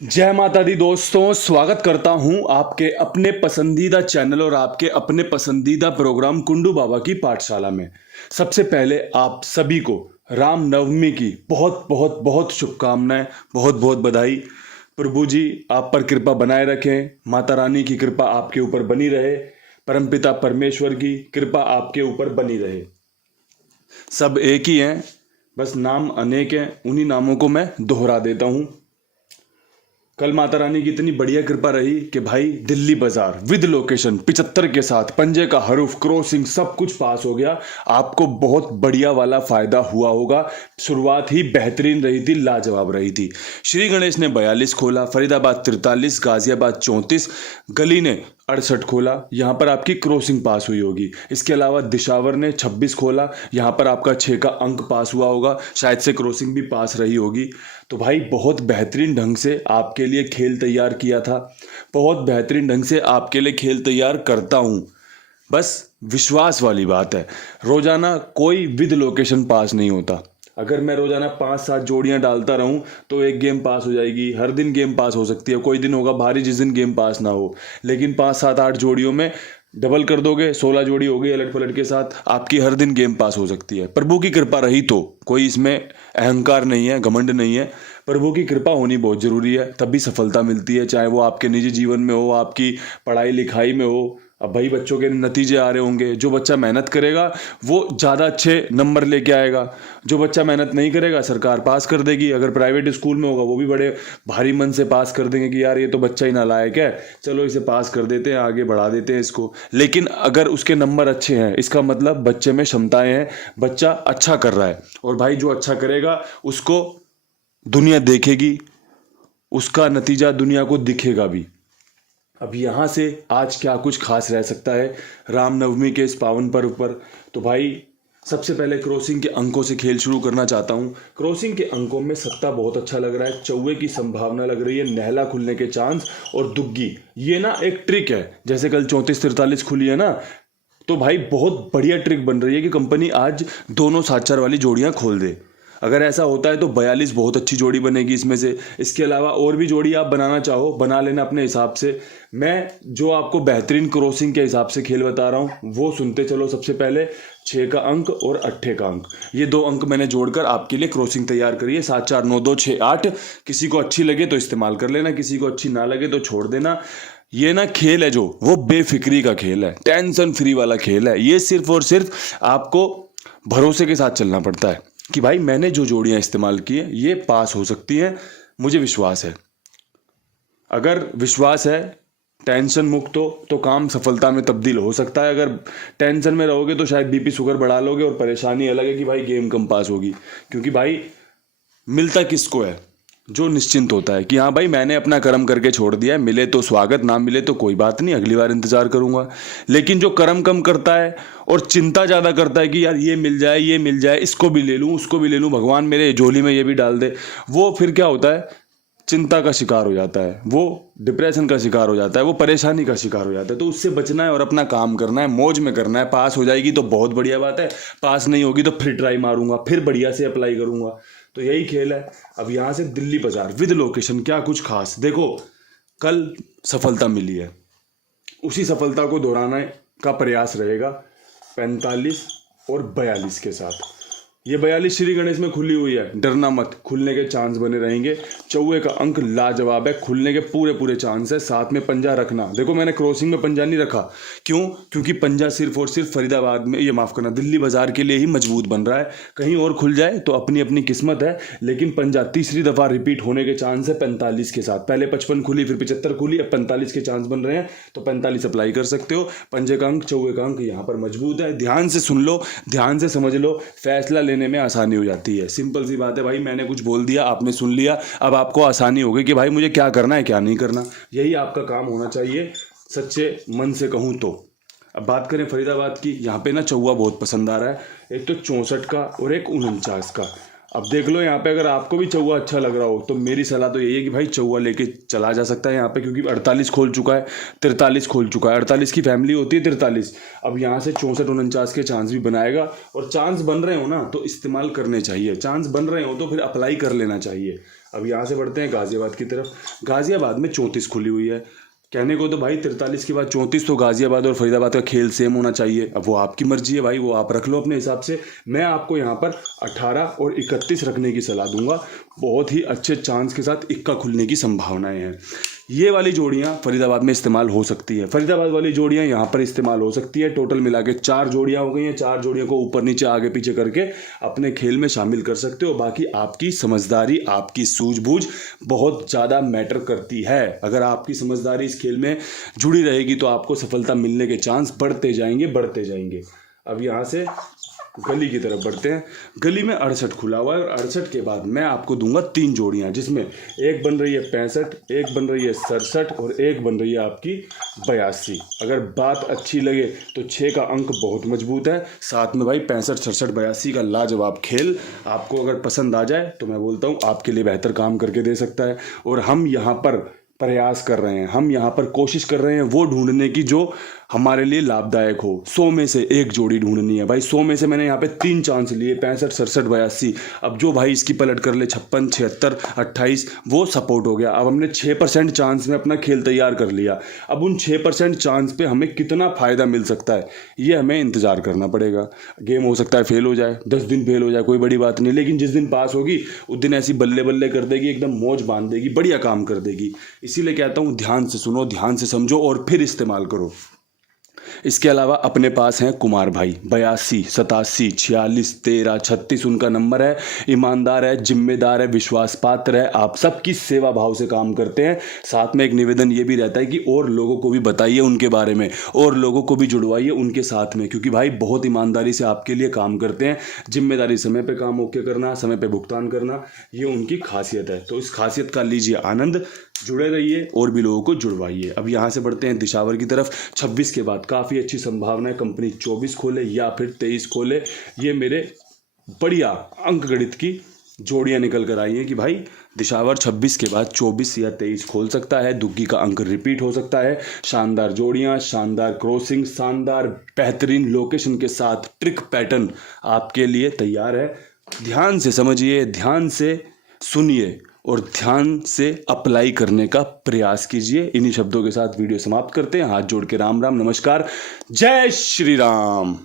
जय माता दी दोस्तों, स्वागत करता हूं आपके अपने पसंदीदा चैनल और आपके अपने पसंदीदा प्रोग्राम कुंडू बाबा की पाठशाला में। सबसे पहले आप सभी को राम नवमी की बहुत बहुत बहुत शुभकामनाएं, बहुत बहुत बधाई। प्रभु जी आप पर कृपा बनाए रखें, माता रानी की कृपा आपके ऊपर बनी रहे, परमपिता परमेश्वर की कृपा आपके ऊपर बनी रहे। सब एक ही हैं, बस नाम अनेक हैं, उन्हीं नामों को मैं दोहरा देता हूं। कल माता रानी की इतनी बढ़िया कृपा रही कि भाई दिल्ली बाजार विद लोकेशन 75 के साथ पंजे का हरूफ क्रॉसिंग सब कुछ पास हो गया। आपको बहुत बढ़िया वाला फायदा हुआ होगा। शुरुआत ही बेहतरीन रही थी, लाजवाब रही थी। श्री गणेश ने 42 खोला, फरीदाबाद 43, गाजियाबाद 34, गली ने 68 खोला, यहाँ पर आपकी क्रॉसिंग पास हुई होगी। इसके अलावा दिशावर ने 26 खोला, यहाँ पर आपका 6 का अंक पास हुआ होगा, शायद से क्रॉसिंग भी पास रही होगी। तो भाई बहुत बेहतरीन ढंग से आपके लिए खेल तैयार किया था, बहुत बेहतरीन ढंग से आपके लिए खेल तैयार करता हूँ। बस विश्वास वाली बात है। रोजाना कोई विद लोकेशन पास नहीं होता। अगर मैं रोजाना 5-7 जोड़ियां डालता रहूं तो एक गेम पास हो जाएगी, हर दिन गेम पास हो सकती है। कोई दिन होगा भारी जिस दिन गेम पास ना हो, लेकिन 5-7-8 जोड़ियों में डबल कर दोगे, 16 जोड़ी हो गई अलट पलट के साथ, आपकी हर दिन गेम पास हो सकती है। प्रभु की कृपा रही तो, कोई इसमें अहंकार नहीं है, घमंड नहीं है। प्रभु की कृपा होनी बहुत जरूरी है, तभी सफलता मिलती है। चाहे वो आपके निजी जीवन में हो, आपकी पढ़ाई लिखाई में हो। अब भाई बच्चों के नतीजे आ रहे होंगे, जो बच्चा मेहनत करेगा वो ज़्यादा अच्छे नंबर लेके आएगा, जो बच्चा मेहनत नहीं करेगा सरकार पास कर देगी। अगर प्राइवेट स्कूल में होगा वो भी बड़े भारी मन से पास कर देंगे कि यार ये तो बच्चा ही नालायक है, चलो इसे पास कर देते हैं, आगे बढ़ा देते हैं इसको। लेकिन अगर उसके नंबर अच्छे हैं, इसका मतलब बच्चे में क्षमताएं हैं, बच्चा अच्छा कर रहा है। और भाई जो अच्छा करेगा उसको दुनिया देखेगी, उसका नतीजा दुनिया को दिखेगा भी। अब यहाँ से आज क्या कुछ खास रह सकता है रामनवमी के इस पावन पर्व पर। तो भाई सबसे पहले क्रॉसिंग के अंकों से खेल शुरू करना चाहता हूँ। क्रॉसिंग के अंकों में सत्ता बहुत अच्छा लग रहा है, चौवे की संभावना लग रही है, नहला खुलने के चांस और दुग्गी। ये ना एक ट्रिक है, जैसे कल 34-43 खुली है ना, तो भाई बहुत बढ़िया ट्रिक बन रही है कि कंपनी आज दोनों 7-4 वाली जोड़ियां खोल दे। अगर ऐसा होता है तो 42 बहुत अच्छी जोड़ी बनेगी इसमें से। इसके अलावा और भी जोड़ी आप बनाना चाहो बना लेना अपने हिसाब से। मैं जो आपको बेहतरीन क्रॉसिंग के हिसाब से खेल बता रहा हूँ वो सुनते चलो। सबसे पहले 6 का अंक और 8 का अंक, ये 2 अंक मैंने जोड़कर आपके लिए क्रॉसिंग तैयार करी है। 7 4 9 2 6 8। किसी को अच्छी लगे तो इस्तेमाल कर लेना, किसी को अच्छी ना लगे तो छोड़ देना। ये ना खेल है जो वो बेफिक्री का खेल है, टेंशन फ्री वाला खेल है। ये सिर्फ और सिर्फ आपको भरोसे के साथ चलना पड़ता है कि भाई मैंने जो जोड़ियां इस्तेमाल की है ये पास हो सकती हैं, मुझे विश्वास है। अगर विश्वास है, टेंशन मुक्त हो तो काम सफलता में तब्दील हो सकता है। अगर टेंशन में रहोगे तो शायद बीपी शुगर बढ़ा लोगे और परेशानी अलग है कि भाई गेम कम पास होगी। क्योंकि भाई मिलता किसको है? जो निश्चिंत होता है कि हाँ भाई मैंने अपना कर्म करके छोड़ दिया है, मिले तो स्वागत, ना मिले तो कोई बात नहीं, अगली बार इंतजार करूंगा। लेकिन जो कर्म कम करता है और चिंता ज़्यादा करता है कि यार ये मिल जाए, ये मिल जाए, इसको भी ले लूँ, उसको भी ले लूँ, भगवान मेरे झोली में ये भी डाल दे, वो फिर क्या होता है? चिंता का शिकार हो जाता है, वो डिप्रेशन का शिकार हो जाता है, वो परेशानी का शिकार हो जाता है। तो उससे बचना है और अपना काम करना है, मौज में करना है। पास हो जाएगी तो बहुत बढ़िया बात है, पास नहीं होगी तो फिर ट्राई मारूंगा, फिर बढ़िया से अप्लाई करूंगा। तो यही खेल है। अब यहाँ से दिल्ली बाजार विद लोकेशन क्या कुछ खास देखो। कल सफलता मिली है, उसी सफलता को दोहराने का प्रयास रहेगा 45 और 42 के साथ। ये 42 श्री गणेश में खुली हुई है, डरना मत, खुलने के चांस बने रहेंगे। चौवे का अंक लाजवाब है, खुलने के पूरे पूरे चांस है। साथ में पंजा रखना, देखो मैंने क्रॉसिंग में पंजा नहीं रखा, क्यों? क्योंकि पंजा सिर्फ और सिर्फ फरीदाबाद में, ये माफ करना, दिल्ली बाजार के लिए ही मजबूत बन रहा है। कहीं और खुल जाए तो अपनी अपनी किस्मत है, लेकिन पंजा तीसरी दफा रिपीट होने के चांस है 45 के साथ। पहले 55 खुली, फिर 75 खुली, अब 45 के चांस बन रहे हैं, तो 45 अप्लाई कर सकते हो। पंजे का अंक, चौवे का अंक यहाँ पर मजबूत है। ध्यान से सुन लो, ध्यान से समझ लो, फैसला लेने में आसानी हो जाती है। सिंपल सी बात है भाई, मैंने कुछ बोल दिया, आपने सुन लिया, अब आपको आसानी होगी कि भाई मुझे क्या करना है क्या नहीं करना। यही आपका काम होना चाहिए, सच्चे मन से कहूँ तो। अब बात करें फरीदाबाद की, यहाँ पे ना चौवा बहुत पसंद आ रहा है, एक तो 64 का और एक 49 का। अब देख लो यहाँ पे, अगर आपको भी चौवा अच्छा लग रहा हो तो मेरी सलाह तो यही है कि भाई चौवा लेके चला जा सकता है यहाँ पे, क्योंकि 48 खोल चुका है, 43 खोल चुका है, 48 की फैमिली होती है 43। अब यहाँ से 64-49 के चांस भी बनाएगा, और चांस बन रहे हो ना तो इस्तेमाल करने चाहिए, चांस बन रहे हो तो फिर अप्लाई कर लेना चाहिए। अब यहाँ से बढ़ते हैं गाजियाबाद की तरफ। गाजियाबाद में 34 खुली हुई है। कहने को तो भाई 43 के बाद 34, तो गाजियाबाद और फरीदाबाद का खेल सेम होना चाहिए। अब वो आपकी मर्जी है भाई, वो आप रख लो अपने हिसाब से। मैं आपको यहाँ पर 18 और 31 रखने की सलाह दूंगा। बहुत ही अच्छे चांस के साथ इक्का खुलने की संभावनाएं हैं। ये वाली जोड़ियाँ फरीदाबाद में इस्तेमाल हो सकती है, फरीदाबाद वाली जोड़ियाँ यहाँ पर इस्तेमाल हो सकती है। टोटल मिला के 4 जोड़ियाँ हो गई हैं। 4 जोड़ियों को ऊपर नीचे आगे पीछे करके अपने खेल में शामिल कर सकते हो। बाकी आपकी समझदारी, आपकी सूझबूझ बहुत ज़्यादा मैटर करती है। अगर आपकी समझदारी इस खेल में जुड़ी रहेगी तो आपको सफलता मिलने के चांस बढ़ते जाएंगे, बढ़ते जाएंगे। अब यहाँ से गली की तरफ बढ़ते हैं। गली में 68 खुला हुआ है और 68 के बाद मैं आपको दूंगा 3 जोड़ियां, जिसमें एक बन रही है 65, एक बन रही है 67 और एक बन रही है आपकी 82। अगर बात अच्छी लगे तो 6 का अंक बहुत मजबूत है। साथ में भाई 65, 67, 82 का लाजवाब खेल आपको अगर पसंद आ जाए तो मैं बोलता हूँ आपके लिए बेहतर काम करके दे सकता है। और हम यहाँ पर प्रयास कर रहे हैं, हम यहाँ पर कोशिश कर रहे हैं वो ढूंढने की जो हमारे लिए लाभदायक हो। 100 में से एक जोड़ी ढूंढनी है भाई। 100 में से मैंने यहाँ पे 3 चांस लिए, 65, 67, 82। अब जो भाई इसकी पलट कर ले 56, 76, 28, वो सपोर्ट हो गया। अब हमने 6% चांस में अपना खेल तैयार कर लिया। अब उन 6% चांस पे हमें कितना फ़ायदा मिल सकता है ये हमें इंतज़ार करना पड़ेगा। गेम हो सकता है फेल हो जाए, 10 दिन फेल हो जाए, कोई बड़ी बात नहीं, लेकिन जिस दिन पास होगी उस दिन ऐसी बल्ले बल्ले कर देगी, एकदम मौज बांध देगी, बढ़िया काम कर देगी। इसीलिए कहता हूँ ध्यान से सुनो, ध्यान से समझो और फिर इस्तेमाल करो। इसके अलावा अपने पास हैं कुमार भाई, 82, 87, 46, 13, 36 उनका नंबर है। ईमानदार है, जिम्मेदार है, विश्वास पात्र है, आप सबकी सेवा भाव से काम करते हैं। साथ में एक निवेदन ये भी रहता है कि और लोगों को भी बताइए उनके बारे में, और लोगों को भी जुड़वाइए उनके साथ में, क्योंकि भाई बहुत ईमानदारी से आपके लिए काम करते हैं। जिम्मेदारी, समय पे काम ओके करना, समय पे भुगतान करना, ये उनकी खासियत है। तो इस खासियत का लीजिए आनंद, जुड़े रहिए और भी लोगों को जुड़वाइए। अब यहाँ से बढ़ते हैं दिशावर की तरफ। 26 के बाद काफ़ी अच्छी संभावना है कंपनी 24 खोले या फिर 23 खोले। ये मेरे बढ़िया अंक गणित की जोड़ियाँ निकल कर आई हैं कि भाई दिशावर 26 के बाद 24 या 23 खोल सकता है। दुग्गी का अंक रिपीट हो सकता है। शानदार जोड़ियाँ, शानदार क्रॉसिंग, शानदार बेहतरीन लोकेशन के साथ ट्रिक पैटर्न आपके लिए तैयार है। ध्यान से समझिए, ध्यान से सुनिए और ध्यान से अप्लाई करने का प्रयास कीजिए। इन्हीं शब्दों के साथ वीडियो समाप्त करते हैं। हाथ जोड़ के राम राम, नमस्कार, जय श्री राम।